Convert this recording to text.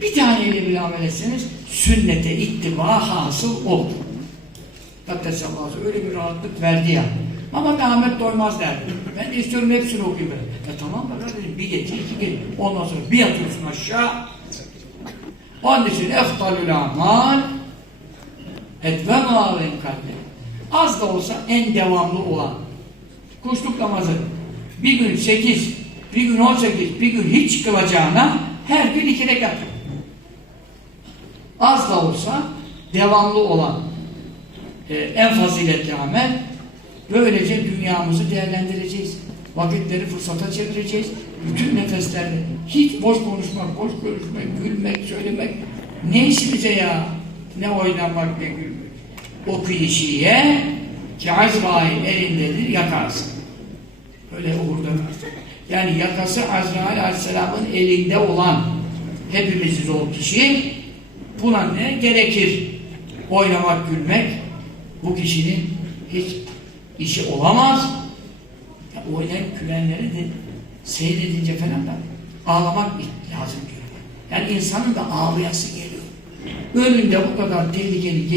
Bir taneyle bile amel etseniz sünnete ittiba hasıl olur. Kaddesallahu öyle bir rahatlık verdi ya. Ama Ahmet doymaz derdi. Ben de istiyorum hepsini okuyayım ben. Ya tamam da kardeşim bir gece iki gece. Ondan sonra bir yatıyorsun aşağı. Onun için eftalül amal etve mâvin kalbi. Az da olsa en devamlı olan. Kuşluk namazı. Bir gün sekiz, bir gün on sekiz, bir gün hiç kılacağına her gün iki rekat. Az da olsa devamlı olan e, en faziletli amel böylece dünyamızı değerlendireceğiz. Vakitleri fırsata çevireceğiz. Bütün nefeslerde hiç boş konuşmak, boş görüşmek, gülmek, söylemek ne işimize ya? Ne oynamak, ne gülmek. O kişiye ki Azrail elindedir yakarsın. Öyle uğurda Yani yakası Azrail Aleyhisselam'ın elinde olan hepimiziz o kişi buna ne gerekir? Oynamak, gülmek bu kişinin hiç işi olamaz. Ya oynayıp gülenleri de seyredince falan da ağlamak lazım diyor. Yani insanın da ağlayası geliyor. Önünde bu kadar tehlikeli